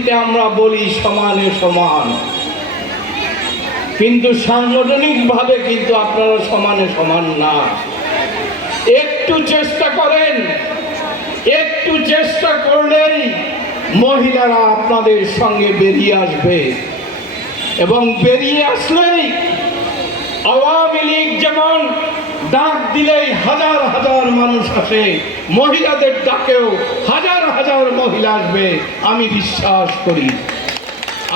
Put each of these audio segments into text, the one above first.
রাজনীতিতে আমরা বলি সমানে সমান। কিন্তু সাংগঠনিকভাবে কিন্তু আপনারা সমানে সমান না। একটু চেষ্টা করেন, একটু চেষ্টা করলেই মহিলারা আপনাদের সঙ্গে বেরিয়ে আসবে। এবং বেরিয়ে আসলেই আওয়ামী লীগ আসে মহিলাদের ডাকেও হাজার হাজার মহিলা আসবে, আমি বিশ্বাস করি।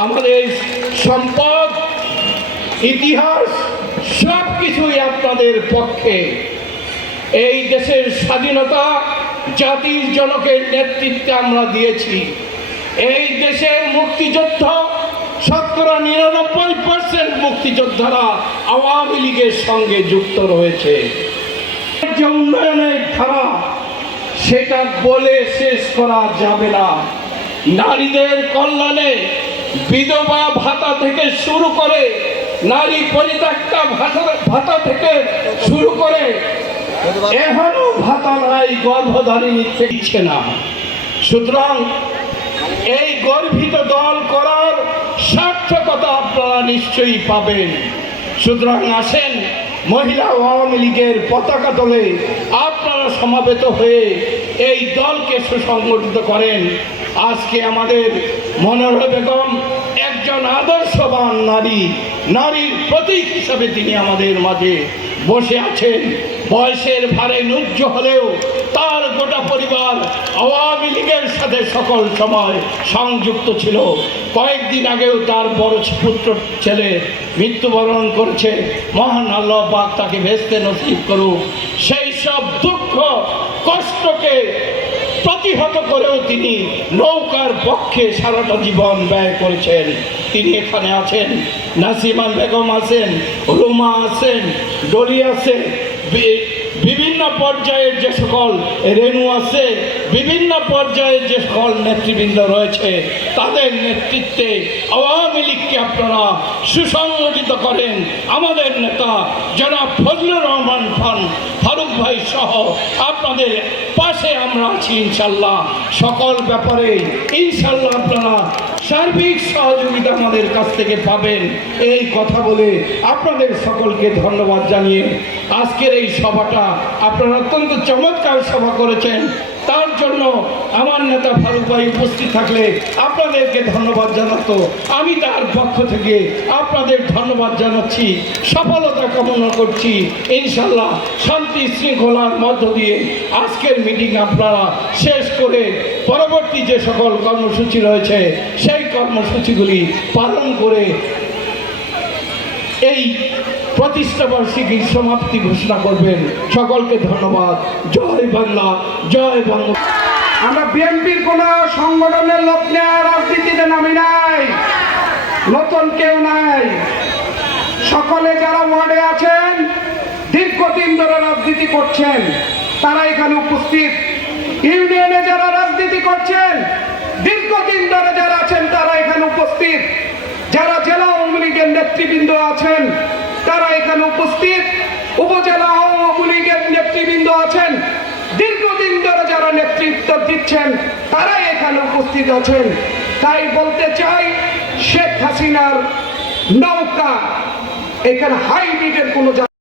আমাদের সম্পদ, ইতিহাস সব কিছুই আপনাদের পক্ষে। এই দেশের স্বাধীনতা, জাতির জনকের নেতৃত্বে আমরা দিয়েছি। এই দেশের মুক্তিযুদ্ধ, শতকরা নিরানব্বই পার্সেন্ট মুক্তিযোদ্ধারা আওয়ামী লীগের সঙ্গে যুক্ত রয়েছে। যে উন্নয়নের ধারা, সেটা বলে শেষ করা যাবে না। নারীদের কল্যাণে বিধবা ভাতা থেকে শুরু করে নারী পরিত্যক্তা ভাতা থেকে শুরু করে এখনও ভাতা নাই গর্ভধারিণী দিচ্ছে না। সুতরাং এই গর্বিত দল করার সার্থকতা আপনারা নিশ্চয়ই পাবেন। সুতরাং আসেন মহিলা আওয়ামী লীগের পতাকা তোলে আপনারা সমাবেত হয়ে এই দলকে সুসংগঠিত করেন। আজকে আমাদের মনোহর বেগম একজন আদর্শবান নারী, নারীর প্রতীক হিসাবে তিনি আমাদের মাঝে বসে আছেন। বয়সের ভারে নুজ্জ হলেও তার গোটা পরিবার সাথে সকল সময় সংযুক্ত ছিল। কয়েকদিন আগেও তার বড় পুত্র ছেলে মৃত্যুবরণ করেছে। মহান আল্লাহ পাক তাকে ভেস্তে নসিব করুক। সেই সব দুঃখ, কষ্টকে প্রতিহত করেও তিনি নৌকার পক্ষে সারাটা জীবন ব্যয় করেছেন। তিনি এখানে আছেন নাসিমা বেগম আছেন, রুমা আছেন, ডলি আছে বিভিন্ন পর্যায়ের যে সকল রেণু আছে, বিভিন্ন পর্যায়ের যে সকল নেতৃবৃন্দ রয়েছে, তাদের নেতৃত্বে আওয়ামী লীগকে আপনারা সুসংগঠিত করেন। আমাদের নেতা জনাব ফজলুর রহমান খান ফারুক ভাই সহ আপনাদের পাশে আমরা আছি ইনশাল্লাহ সকল ব্যাপারে ইনশাল্লাহ আপনারা সার্বিক সহযোগিতা আমাদের কাছ থেকে পাবেন। এই কথা বলে আপনাদের সকলকে ধন্যবাদ জানিয়ে আজকের এই সভাটা আপনারা অত্যন্ত চমৎকার সভা করেছেন। তার জন্য আমার নেতা ফারুক ভাই উপস্থিত থাকলে আপনাদেরকে ধন্যবাদ জানাতো। আমি তার পক্ষ থেকে আপনাদের ধন্যবাদ জানাচ্ছি, সফলতা কামনা করছি। ইনশাল্লাহ শান্তি শৃঙ্খলার মধ্য দিয়ে আজকের মিটিং আপনারা শেষ করে পরবর্তী যে সকল কর্মসূচি রয়েছে, সেই কর্মসূচিগুলি পালন করে এই প্রতিষ্ঠা বার্ষিকীর সমাপ্তি ঘোষণা করবেন। সকলকে ধন্যবাদ। জয় বাংলা জয় বাংলা। আমরা বিএনপির কোন সংগঠনের লোক নেই রাজনীতিতে নামি নাই। নতুন কেউ নাই। সকলে যারা ওয়ার্ডে আছেন, দীর্ঘদিন ধরে রাজনীতি করছেন, তারা এখানে উপস্থিত। ইউনিয়নে যারা রাজনীতি করছেন, দীর্ঘদিন ধরে যারা আছেন, তারা এখানে উপস্থিত। যারা জেলা আওয়ামী লীগের নেতৃবৃন্দ আছেন উপস্থিত উপজেলা আওয়ামী লীগের নেতৃবৃন্দ আছেন। দীর্ঘদিন ধরে যারা নেতৃত্ব দিচ্ছেন তারা এখানে উপস্থিত আছেন। তাই বলতে চাই, শেখ হাসিনার নৌকা এখানে হাইব্রিডের কোনো